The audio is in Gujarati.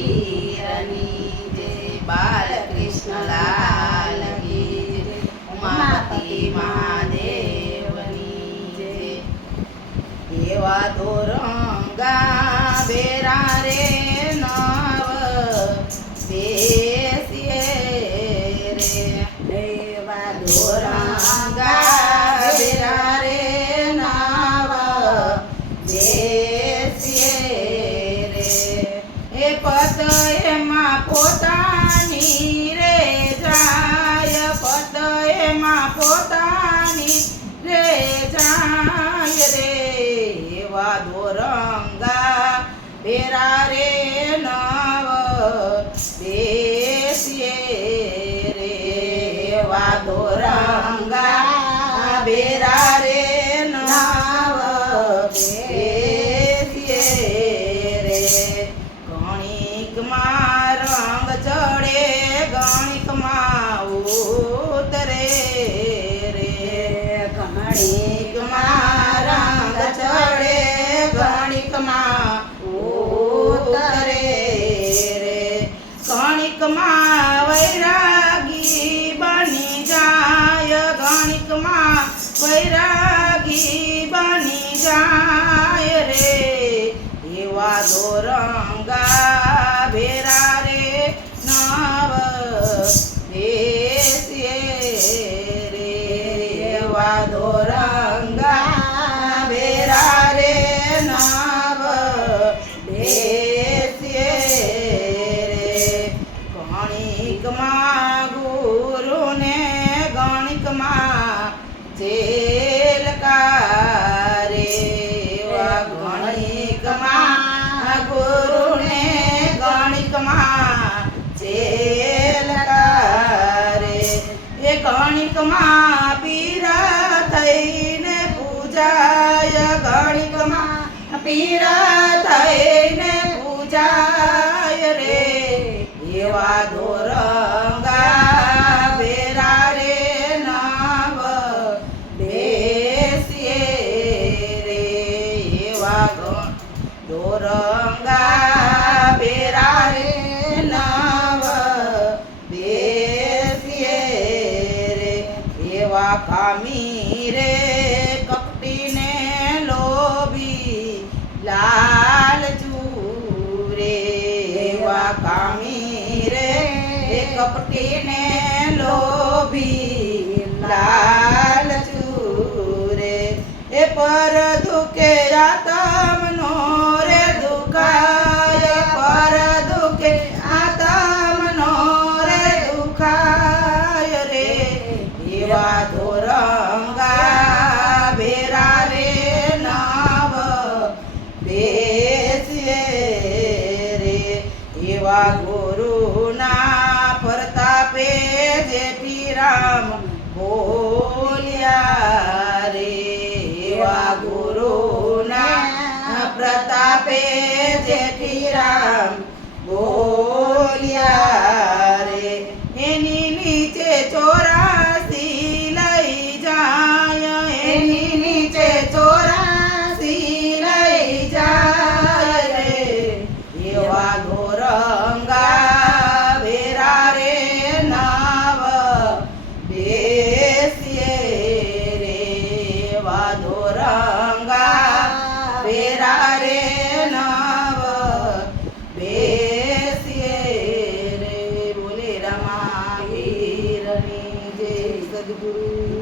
વીરની જય બાલકૃષ્ણ લાલ કી જય ઉમાપતિ મહાદેવની જય એવા ધોરંગા બેરા રે નવ બેસીએ રે એવા ધોરંગા બેરા રે નવ બેસીએ રે એ પત એમાં પોતાની રે જાય પત એમાં પોતાની રે જાય રે એવા ધોરંગા બેરા રે નવ બેસીએ રે એવા ધોરંગા બેરા રે નવ બેસીએ રે ગણિકમાં રંગ ચડે ગણિકમાં ઉતરે રે ગણિકમાં રંગ ચડે ગણિકમાં ઉતરે રે ગણિકમાં વૈરાગી બની જાય ગણિકમાં વૈરાગી બની જાય રે એવા ધોરંગા બેરા રે નવ બેસીએ રે એવા ધોરંગા બેરા રે નવ બેસીએ રે ગણિકમાં ગુરુને ગણિકમાં ચેલકારે એવા ગણિકમાં ગુરુને ગણિકમાં ચેલકારે એ ગણિકમાં પીરા થઈને પૂજાય ગણિકમાં પીરા થઈને પૂજાય રે એવા ધોરંગા બેરા રે નવ બેસીએ રે એવા ધોરંગા બેરા રે નવ બેસીએ રે એવા કામી રે કપટીને લોભી લાલચુ રે એવા કામી રે કપટીને લોભી લાલચુ રે એ પર દુખે આતમનો રે દુખાય પર દુખે આતમનો રે દુખાય રે એવા ધોરંગા બેરા રે નવ બેસીએ રે એવા ગુરુના પ્રતાપે જેઠી રામ બોલ્યા રે એવા ગુરુના પ્રતાપે જેઠી રામ બોલ્યા રે એની નીચે 84 લઈ જાય એની નીચે 84 લઈ જાય રે એવા ધોરંગા બેરા રે નવ બેસીએ રે એવા ધોરંગા બેરા રે નવ બેસીએ રે બોલે રમા વીરની જય સદગુરુ